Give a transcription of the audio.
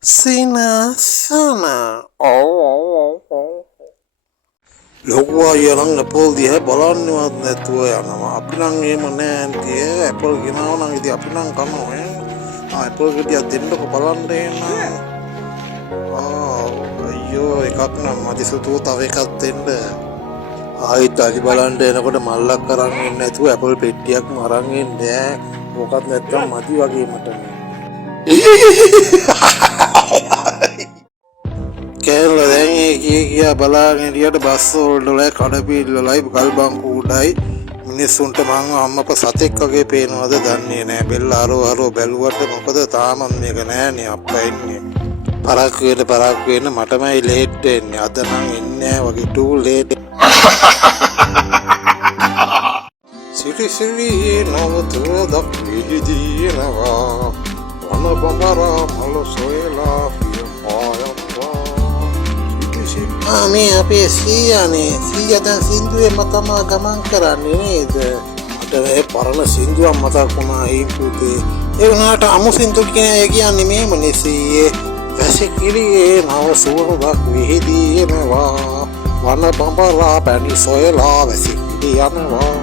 Sinasana. ලොකු අයියා නම් ඇපල් දිහා බලන්නවත් නැතුව යනවා. අපි නම් එහෙම නෑ ඇන්ටි. ඇපල් ගෙනාව නම් ඉතින් අපි නම් කනවා ඈ. ඇපල් ගෙඩියක් දෙන්නකො බලන්න එන්න. අයියෝ එකක් නම් මදිසුතු තව එකක් දෙන්න. ආයිත් අලි බලන්න එනකොට මල්ලක් අරන් එන්නේ නැතුව ඇපල් පෙට්ටියක්ම අරන් එන්නේ ඈ. මොකක් නැත්තම් මදි වගේ මට. කෑල්ල දැන් කියා බලාගෙන හිටියට බස් වල කඩපිල්ලලයි ගල්බංකු උඩයි මිනිස්සුන්ට මං අම්මප සතෙක් වගේ පේනවද දන්නේ නැහැ. බෙල්ල අරෝ බැලුවට මොකද තාම මේක නෑනේ අප්පා ඉන්නේ. පරක්කු වෙන මටමයි ලේට් වෙන්නේ. අද නම් ඉන්නේ වගේ ටූ ලේට්. සිරි නවතුරදක් විහිදිනවා වන බඹරා මල සොයලා මේ අපේ සීයානේ සීයා සින්දුවේ මතම ගමන් කරන්නේ නේද? මට මේ පරණ සින්දුවක් මතක් වුණා ඒ පුතේ. ඒ වුණාට අමු සින්දු කියන්නේ මේමනේ සීයේ. වැසිකිළියේ නව සුවඳක් විහිදිනවා වන බඹලා පැණි සොයලා වැසිකිළි යනවා.